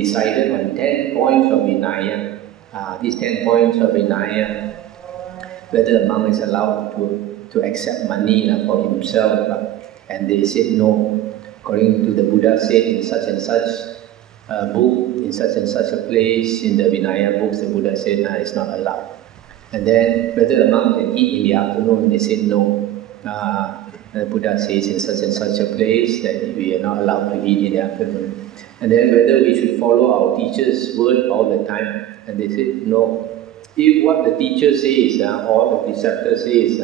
decided on 10 points of Vinaya. These 10 points of Vinaya, whether a monk is allowed to accept money for himself, and they said no. According to the Buddha said in such and such book, in such and such a place, in the Vinaya books, the Buddha said it's not allowed. And then whether a monk can eat in the afternoon, they said no. The Buddha says in such and such a place that we are not allowed to eat in the afternoon. And then whether we should follow our teacher's word all the time, and they said no. If what the teacher says or the preceptor says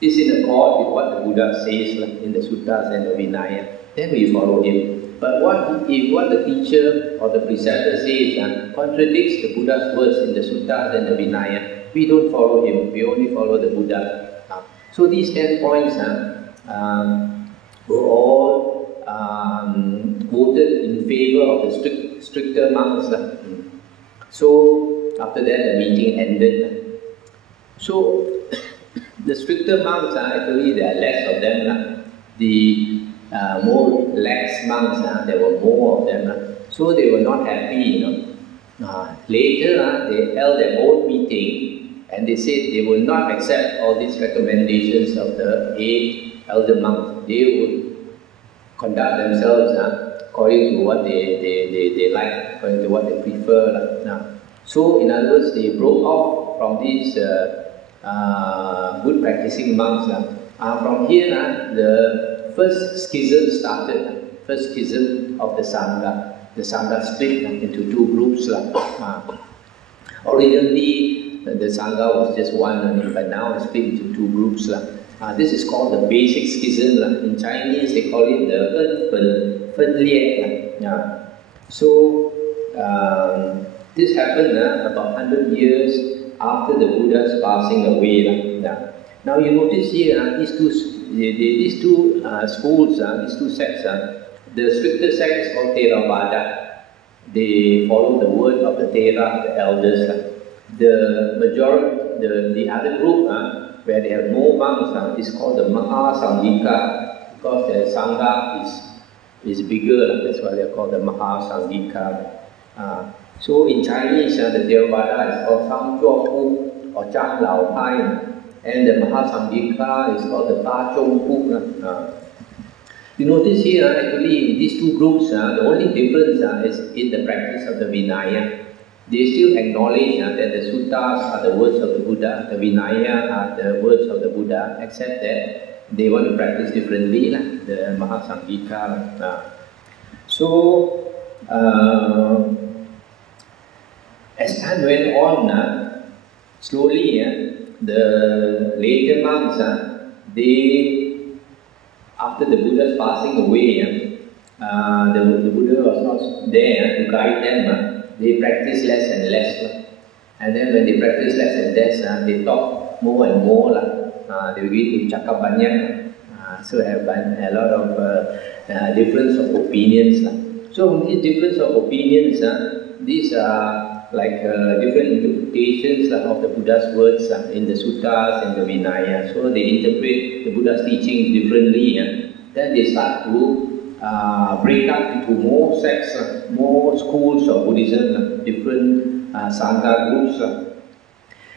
is in accord with what the Buddha says in the suttas and the Vinaya, then we follow him. But if what the teacher or the preceptor says contradicts the Buddha's words in the suttas and the Vinaya, we don't follow him, we only follow the Buddha. So these 10 points were all voted in favor of the stricter monks. So after that the meeting ended. So the stricter monks, actually there are less of them. The more lax monks, there were more of them. So they were not happy, Later, they held their own meeting and they said they will not accept all these recommendations of the 8 elder monks. They would conduct themselves according to what they like, according to what they prefer. So, in other words, they broke off from these good practicing monks. From here, the first schism started, first schism of the Sangha. The Sangha split into 2 groups. Originally, the Sangha was just one, but now it's split into 2 groups. This is called the basic schism. In Chinese, they call it the Fen Lian. So, this happened about 100 years after the Buddha's passing away. Now you notice here, these two schools, these 2 sects, the stricter sect is called Theravada. They follow the word of the Thera, the elders. The majority, the other group, where they have more monks, is called the Mahasamghika, because the Sangha is bigger. That's why they're called the Mahasamghika. So in Chinese, the Theravada is called Samchuopu or Chang Lao Pai, and the Mahasamghika is called the Ta Chong Pu. You notice here, actually, these 2 groups, the only difference is in the practice of the Vinaya. They still acknowledge that the suttas are the words of the Buddha, the Vinaya are the words of the Buddha, except that they want to practice differently, the Mahasamghika. So, as time went on, slowly, the later monks, after the Buddha's passing away, the Buddha was not there to guide them. They practiced less and less. And then when they practiced less and less, they talk more and more. They begin to cakap banyak. So have a lot of difference of opinions. So from this difference of opinions, these are like different interpretations of the Buddha's words in the suttas and the Vinaya. So they interpret the Buddha's teachings differently. Then they start to break up into more sects, more schools of Buddhism, different Sangha groups.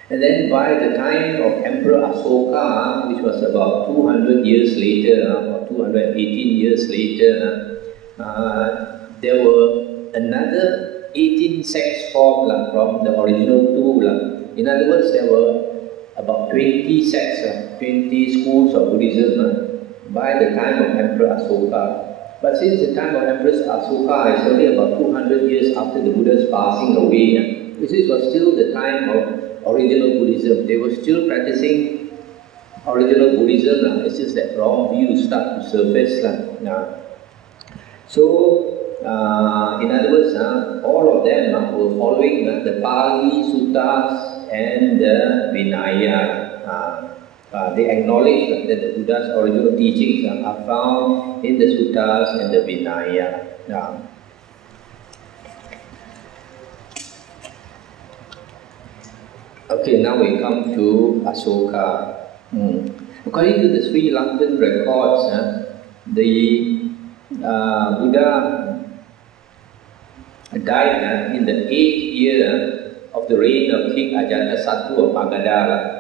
And then by the time of Emperor Asoka, which was about 200 years later, or 218 years later, there were another 18 sects formed from the original 2. In other words, there were about 20 sects, 20 schools of Buddhism by the time of Emperor Asoka. But since the time of Empress Asoka is only about 200 years after the Buddha's passing away, this was still the time of original Buddhism. They were still practicing original Buddhism. It's just that wrong views start to surface. So, in other words, all of them were following the Pali Suttas and the Vinaya. They acknowledge that the Buddha's original teachings are found in the Suttas and the Vinaya. Okay, now we come to Asoka. According to the Sri Lankan records, the Buddha died in the 8th year of the reign of King Ajatasattu of Magadha.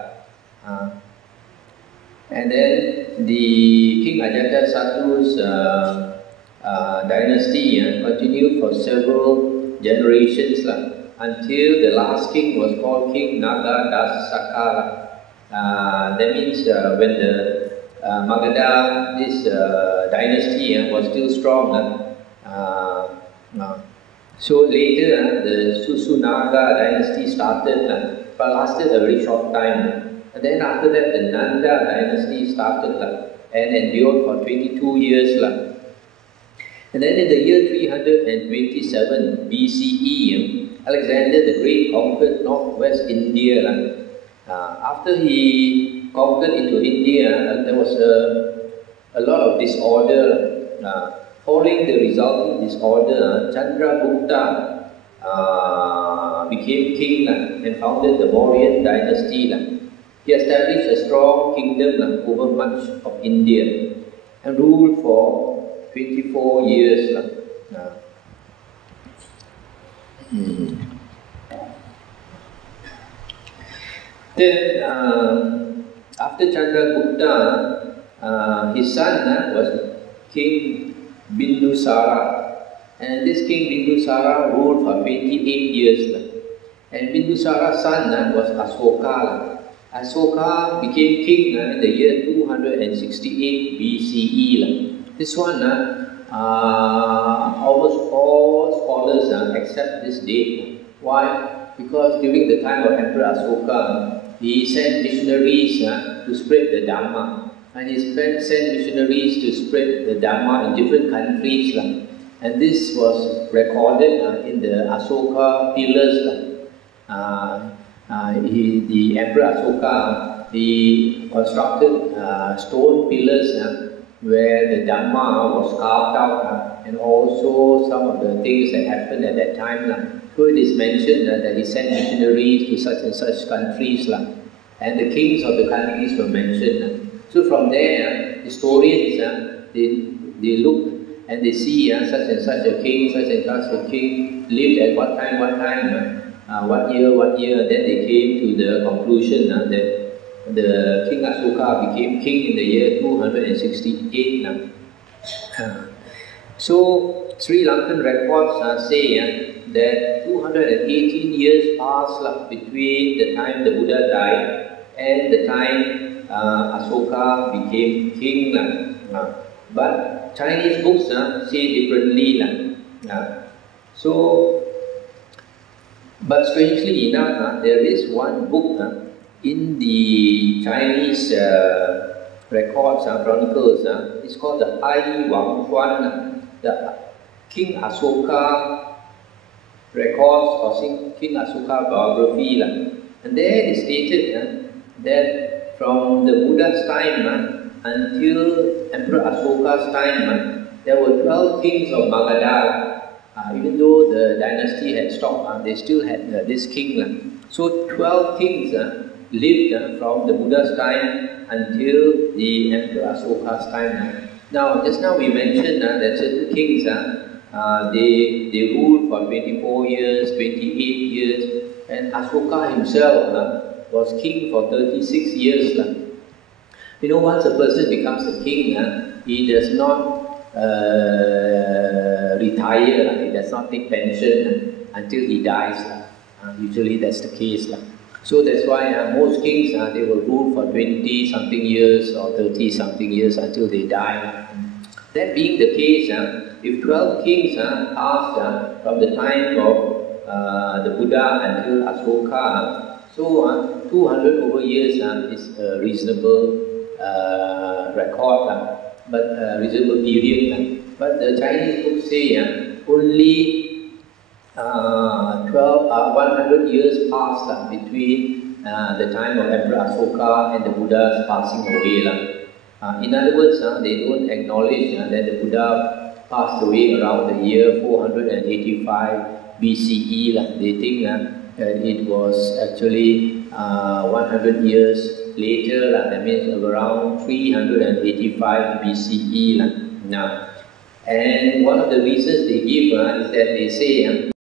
And then the King Ajatasattu's dynasty continued for several generations until the last king was called King Nagadasakara. That means when the Magadha, this dynasty was still strong. So later the Susunaga dynasty started, but lasted a very short time. And then after that the Nanda dynasty started and endured for 22 years. And then in the year 327 BCE, Alexander the Great conquered northwest India. After he conquered into India, there was a lot of disorder. Following the resulting disorder, Chandragupta became king and founded the Mauryan dynasty. He established a strong kingdom over much of India and ruled for 24 years. Then, after Chandragupta, his son was King Bindusara, and this King Bindusara ruled for 28 years. And Bindusara's son was Asoka. Asoka became king in the year 268 BCE. This one, almost all scholars accept this date. Why? Because during the time of Emperor Asoka, he sent missionaries to spread the Dhamma. And he sent missionaries to spread the Dhamma in different countries. And this was recorded in the Asoka pillars. The Emperor Asoka, he constructed stone pillars where the Dhamma was carved out, and also some of the things that happened at that time. So it is mentioned that he sent missionaries to such and such countries, and the kings of the countries were mentioned. So from there, historians, they look and they see such and such a king, such and such a king lived at what time, what year, then they came to the conclusion that the King Asoka became king in the year 268. So Sri Lankan records say that 218 years passed between the time the Buddha died and the time Asoka became king. But Chinese books say differently. But strangely enough, there is one book in the Chinese records, chronicles. It's called the Ai Wang Chuan, the King Asoka records or King Asoka biography. And there it is stated that from the Buddha's time until Emperor Asoka's time, there were 12 kings of Magadha. Even though the dynasty had stopped, they still had this king. So 12 kings lived from the Buddha's time until the Emperor Asoka's time. Now, just now we mentioned that certain kings, they ruled for 24 years, 28 years, and Asoka himself was king for 36 years. You know, once a person becomes a king, he does not retire, he does not take pension until he dies. Usually that's the case. So that's why most kings, they will rule for 20-something years or 30-something years until they die. That being the case, if 12 kings passed from the time of the Buddha until Asoka, so 200 over years is a reasonable record, but reasonable period. But the Chinese books say only 100 years passed between the time of Emperor Asoka and the Buddha's passing away. In other words, they don't acknowledge that the Buddha passed away around the year 485 BCE. They think it was actually 100 years later, that means around 385 BCE. Now, and one of the reasons they give is that they say